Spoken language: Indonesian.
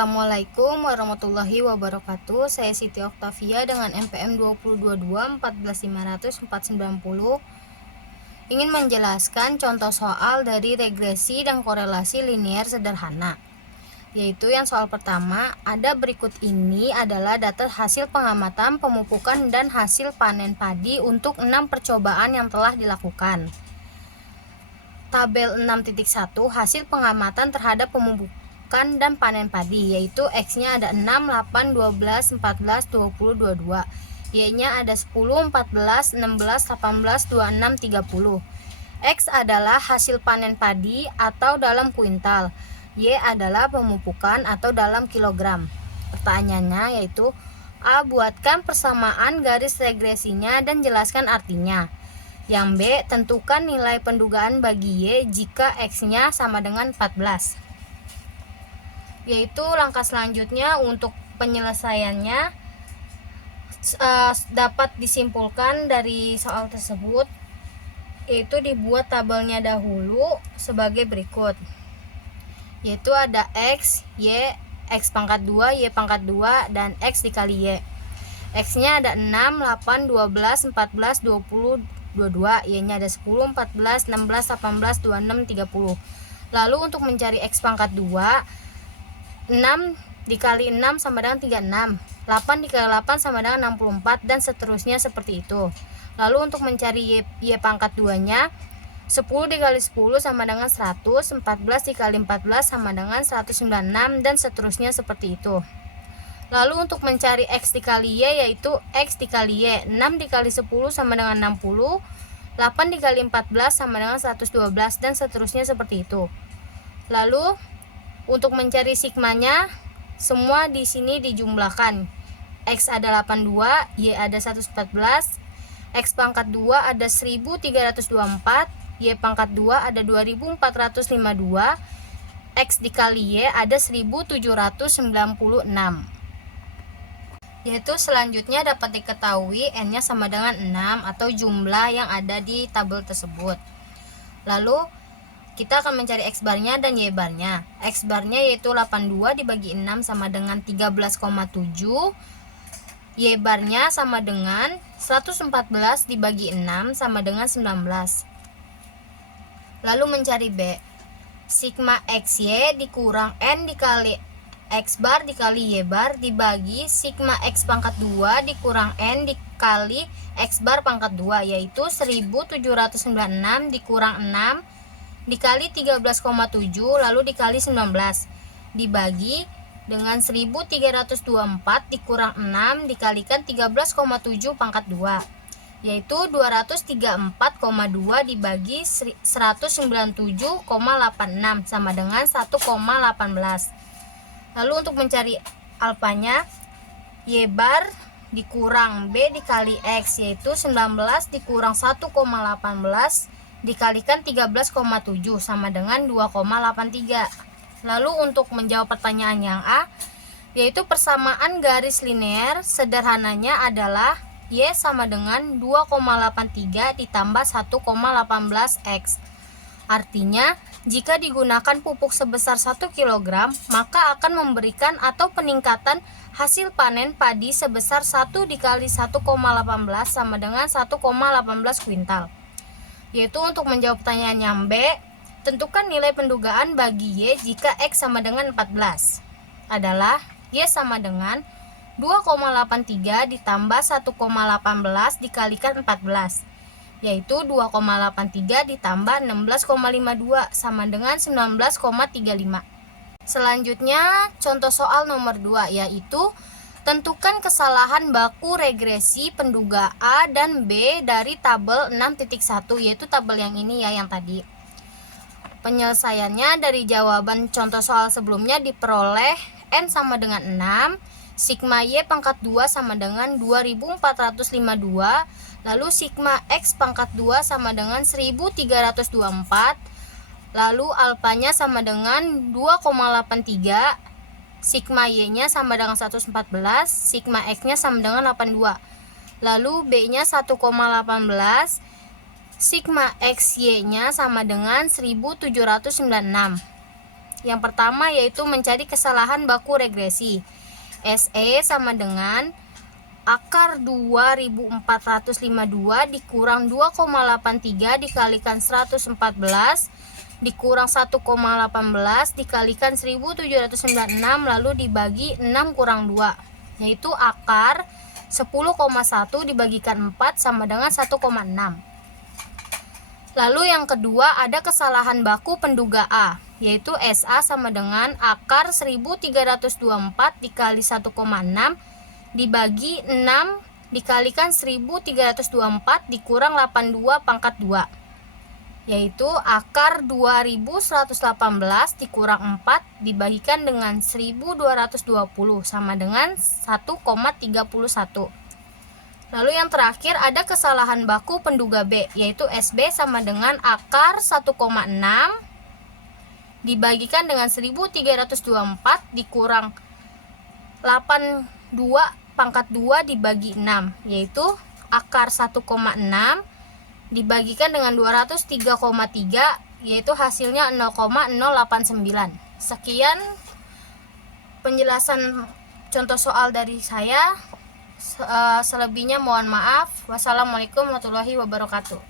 Assalamualaikum warahmatullahi wabarakatuh. Saya Siti Oktavia dengan NPM 202214500 ingin menjelaskan contoh soal dari regresi dan korelasi linear sederhana. Yaitu yang soal pertama, ada berikut ini adalah data hasil pengamatan, pemupukan, dan hasil panen padi untuk 6 percobaan yang telah dilakukan. Tabel 6.1 hasil pengamatan terhadap pemupukan dan panen padi, yaitu X-nya ada 6, 8, 12, 14, 20, 22. Y-nya ada 10, 14, 16, 18, 26, 30. X adalah hasil panen padi atau dalam kuintal. Y adalah pemupukan atau dalam kilogram. Pertanyaannya yaitu A. Buatkan persamaan garis regresinya dan jelaskan artinya. Yang B. Tentukan nilai pendugaan bagi Y jika X-nya sama dengan 14. Yaitu langkah selanjutnya untuk penyelesaiannya dapat disimpulkan dari soal tersebut, yaitu dibuat tabelnya dahulu sebagai berikut, yaitu ada X, Y, X pangkat 2, Y pangkat 2, dan X dikali Y. X nya ada 6, 8, 12, 14, 20, 22. Y nya ada 10, 14, 16, 18, 26, 30. Lalu untuk mencari X pangkat 2, 6 dikali 6 sama dengan 36, 8 dikali 8 sama dengan 64, dan seterusnya seperti itu. Lalu untuk mencari Y pangkat 2 nya, 10 dikali 10 sama dengan 100, 14 dikali 14 sama dengan 196, dan seterusnya seperti itu. Lalu untuk mencari X dikali Y, yaitu X dikali Y, 6 dikali 10 sama dengan 60, 8 dikali 14 sama dengan 112, dan seterusnya seperti itu. Lalu untuk mencari sigmanya, semua di sini dijumlahkan. X ada 82, Y ada 114, X pangkat 2 ada 1324, Y pangkat 2 ada 2452, X dikali Y ada 1796. Yaitu selanjutnya dapat diketahui N-nya sama dengan 6 atau jumlah yang ada di tabel tersebut. Lalu kita akan mencari X barnya dan Y barnya. X barnya yaitu 82 dibagi 6 sama dengan 13,7. Y barnya sama dengan 114 dibagi 6 sama dengan 19. Lalu mencari B. Sigma XY dikurang N dikali X bar dikali Y bar dibagi sigma X pangkat 2 dikurang N dikali X bar pangkat 2, yaitu 1796 dikurang 6 dikali 13,7 lalu dikali 19 dibagi dengan 1324 dikurang 6 dikalikan 13,7 pangkat 2, yaitu 234,2 dibagi 197,86 sama dengan 1,18. Lalu untuk mencari alfanya, Y bar dikurang B dikali X, yaitu 19 dikurang 1,18 dikalikan 13,7 sama dengan 2,83. Lalu untuk menjawab pertanyaan yang A, yaitu persamaan garis linear sederhananya adalah Y sama dengan 2,83 ditambah 1,18 X. Artinya, jika digunakan pupuk sebesar 1 kg, maka akan memberikan atau peningkatan hasil panen padi sebesar 1 dikali 1,18 sama dengan 1,18 kuintal. Yaitu untuk menjawab pertanyaan yang B, tentukan nilai pendugaan bagi Y jika X sama dengan 14 adalah Y sama dengan 2,83 ditambah 1,18 dikalikan 14, yaitu 2,83 ditambah 16,52 sama dengan 19,35. Selanjutnya contoh soal nomor 2, yaitu tentukan kesalahan baku regresi penduga A dan B dari tabel 6.1, yaitu tabel yang ini ya, yang tadi. Penyelesaiannya dari jawaban contoh soal sebelumnya diperoleh N sama dengan 6, sigma Y pangkat 2 sama dengan 2452, lalu sigma X pangkat 2 sama dengan 1324, lalu alfanya sama dengan 2,83, sigma Y-nya sama dengan 114, sigma X-nya sama dengan 82. Lalu B-nya 1,18, sigma XY-nya sama dengan 1796. Yang pertama yaitu mencari kesalahan baku regresi. SE sama dengan akar 2452 dikurang 2,83 dikalikan 114 dikurang 1,18 dikalikan 1796 lalu dibagi 6 kurang 2, yaitu akar 10,1 dibagikan 4 sama dengan 1,6. Lalu yang kedua ada kesalahan baku penduga A, yaitu SA sama dengan akar 1324 dikali 1,6 dibagi 6 dikalikan 1324 dikurang 82 pangkat 2, yaitu akar 2118 dikurang 4 dibagikan dengan 1220 sama dengan 1,31. Lalu yang terakhir ada kesalahan baku penduga B, yaitu SB sama dengan akar 1,6 dibagikan dengan 1324 dikurang 82 pangkat 2 dibagi 6, yaitu akar 1,6 dibagikan dengan 203,3, yaitu hasilnya 0,089. Sekian penjelasan contoh soal dari saya. Selebihnya mohon maaf. Wassalamualaikum warahmatullahi wabarakatuh.